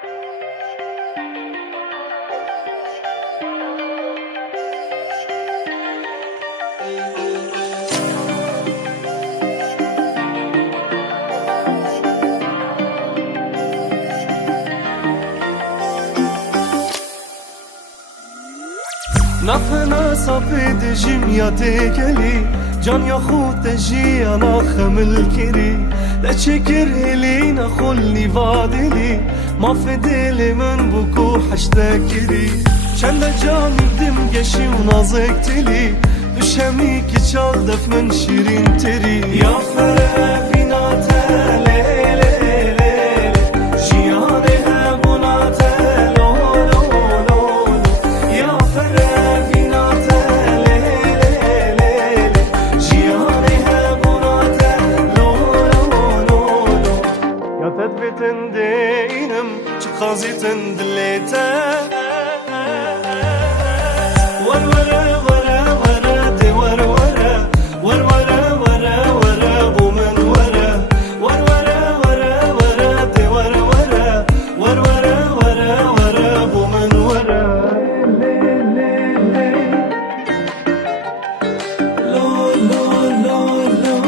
نفنا صبي دجيم يا تيكلي جان يا خوت جي انا خمل كري لا تشكر هلي نخلني فادلي ما في دلي من بكو حشتكري شند جان دم قشي ونازكتلي بشمي كي çalدف من شيرين تري يا فرافينا تالي تدبتن دينم تقازيتن دليتا ورورا ورا ورا دي ورورا ورورا ورا ورا بومن ورا ورورا ورا ورا دي ورورا ورورا ورا ورا بومن ورا لو لو لو لو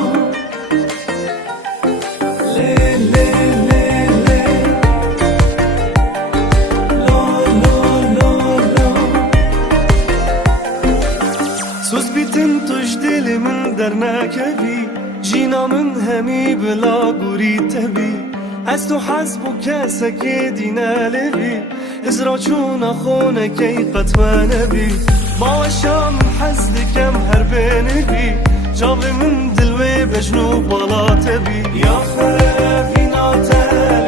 سوز بیتن توش دل من در نکوی جینا من همی بلا گوری تبی از تو حسب و کسک دینه لبی ازرا چون خونه کی قطمه نبی ما شام حزد کم هر بنبی جاب من دلوی بجنو بالا تبی یا خرافینا تلی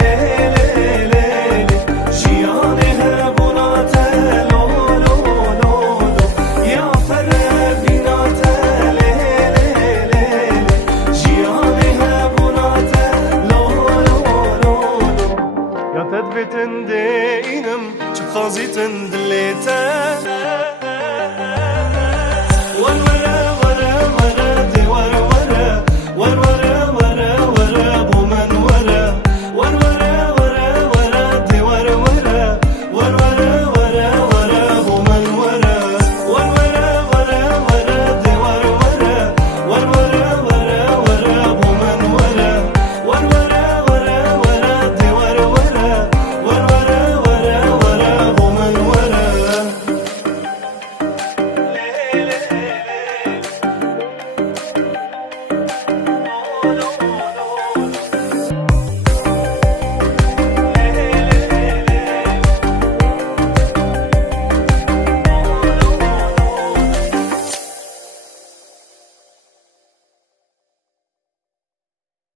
تدبتن دينم تقازيتن دليتا